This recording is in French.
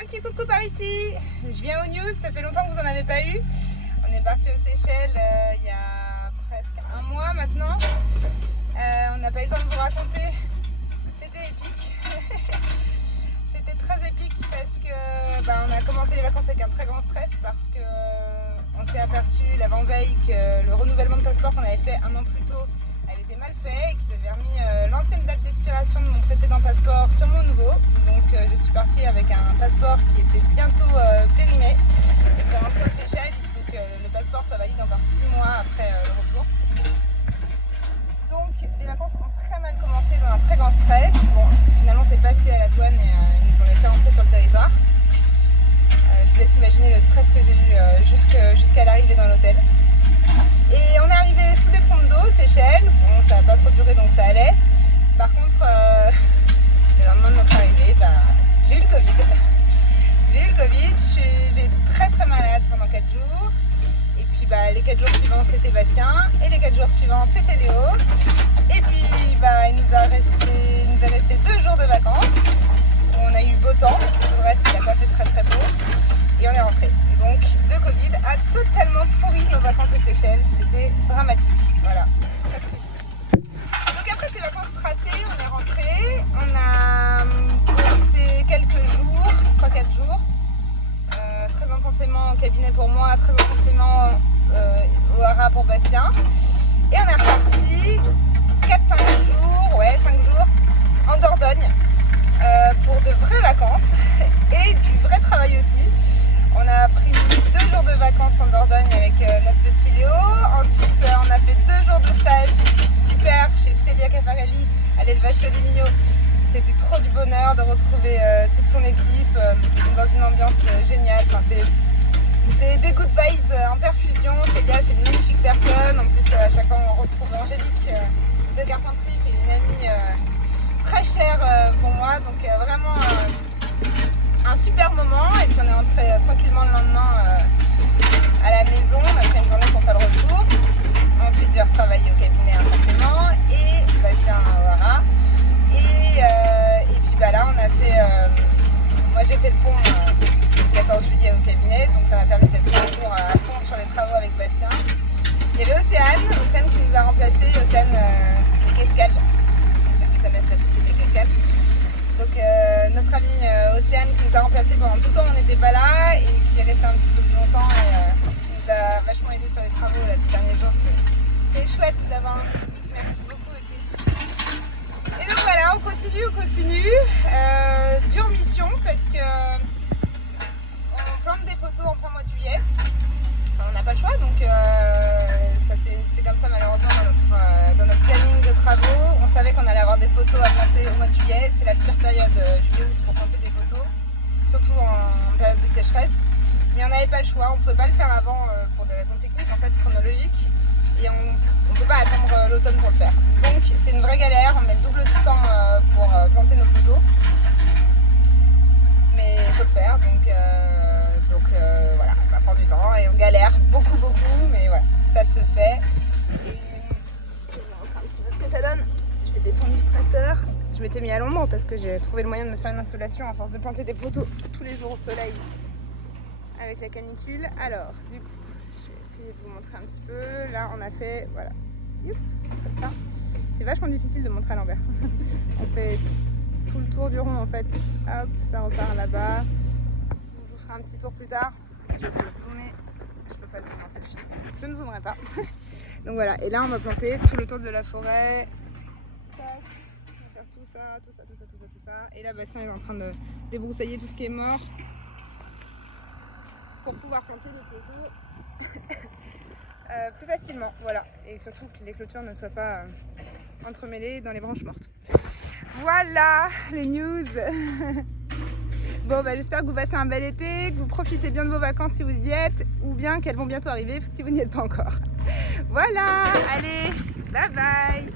Un petit coucou par ici, je viens aux news, ça fait longtemps que vous n'en avez pas eu. On est parti aux Seychelles il y a presque un mois maintenant. On n'a pas eu le temps de vous raconter, c'était épique. C'était très épique parce que on a commencé les vacances avec un très grand stress parce que on s'est aperçu l'avant-veille que le renouvellement de passeport qu'on avait fait un an plus tôt avait été mal fait et qu'ils avaient remis l'ancienne date d'expiration de mon précédent passeport sur mon nouveau. Donc je suis partie avec un passeport qui était bientôt périmé. Et pour rentrer aux Seychelles, il faut que le passeport soit valide encore 6 mois après le retour. Donc les vacances ont très mal commencé dans un très grand stress. Bon, finalement c'est passé à la douane et ils nous ont laissé rentrer sur le territoire. Je vous laisse imaginer le stress que j'ai eu jusqu'à l'arrivée dans l'hôtel. Et on est arrivé sous des trompes d'eau, Seychelles. Bon, ça n'a pas trop duré donc ça allait. Par contre, le lendemain de notre arrivée, j'ai eu le Covid. J'ai eu le Covid, j'ai été très très malade pendant 4 jours. Et puis les 4 jours suivants c'était Bastien. Et les 4 jours suivants c'était Léo. Et puis il nous a resté 2 jours de vacances. On a eu beau temps, parce que tout le reste il n'a pas fait très très beau. Et on est rentré. Donc le Covid a totalement pourri nos vacances aux Seychelles. C'était dramatique. Voilà, très triste. Donc après ces vacances ratées, on est rentré. On a bossé quelques jours, 3-4 jours. Très intensément au cabinet pour moi, très intensément au Hara pour Bastien. Et on est reparti 4-5 jours, ouais 5 jours en Dordogne pour de vraies vacances et du vrai travail aussi. On a pris 2 jours de vacances en Dordogne avec notre petit Léo. Ensuite, on a fait 2 jours de stage super chez Célia Caffarelli à l'élevage Solimigno. C'était trop du bonheur de retrouver toute son équipe dans une ambiance géniale. Enfin, c'est des good vibes en perfusion. Célia, c'est une magnifique personne. En plus, à chaque fois, on retrouve Angélique de Carpentry, qui est une amie très chère pour moi. Donc, vraiment un super moment. Et puis, on est rentré tranquillement le lendemain à la maison. On a pris une journée pour faire le retour. Ensuite, j'ai retravaillé au cabinet intensément et Bastien au Hara. Et puis là, on a fait. Moi, j'ai fait le pont le 14 juillet au cabinet, donc ça m'a permis d'être 5 jours à fond sur les travaux avec Bastien. Il y avait Océane qui nous a remplacé, Océane et Kescal, ceux qui connaissent la société Kescal. Donc notre amie Océane qui nous a remplacé pendant tout le temps où on n'était pas là et qui est restée un petit peu plus longtemps et qui nous a vachement aidé sur les travaux là, ces derniers jours. C'est chouette d'avoir un peu plus. Merci beaucoup aussi. Et donc voilà, on continue. Dure mission parce que on plante des poteaux en plein mois de juillet. Enfin, on n'a pas le choix, donc c'était comme ça malheureusement dans notre planning de travaux. On savait qu'on allait avoir des poteaux à planter au mois de juillet. C'est la pire période juillet-août pour planter des poteaux, surtout en période de sécheresse. Mais on n'avait pas le choix, on ne pouvait pas le faire avant pour des raisons techniques en fait chronologiques. Et on ne peut pas attendre l'automne pour le faire. Donc c'est une vraie galère, on met le double du temps pour planter nos poteaux. Mais il faut le faire, donc voilà, ça prend du temps et on galère beaucoup, mais voilà, ça se fait. Et je vais vous montrer un petit peu ce que ça donne. Je vais descendre du tracteur. Je m'étais mis à l'ombre parce que j'ai trouvé le moyen de me faire une insolation à force de planter des poteaux tous les jours au soleil avec la canicule. Alors, du coup, je vais essayer de vous montrer un petit peu. Là, on a fait, voilà, comme ça. C'est vachement difficile de montrer à l'envers. On fait tout le tour du rond en fait. Hop, ça repart là-bas. Je vous ferai un petit tour plus tard. Je vais essayer de zoomer. Je peux pas zoomer dans cette fille. Je ne zoomerai pas. Donc voilà, et là on va planter tout le tour de la forêt. Tac. On va faire tout ça. Et là Bastien est en train de débroussailler tout ce qui est mort pour pouvoir planter les poteaux plus facilement. Voilà, et surtout que les clôtures ne soient pas entremêlées dans les branches mortes. Voilà les news. Bon j'espère que vous passez un bel été, que vous profitez bien de vos vacances si vous y êtes, ou bien qu'elles vont bientôt arriver si vous n'y êtes pas encore. Voilà, allez, bye bye.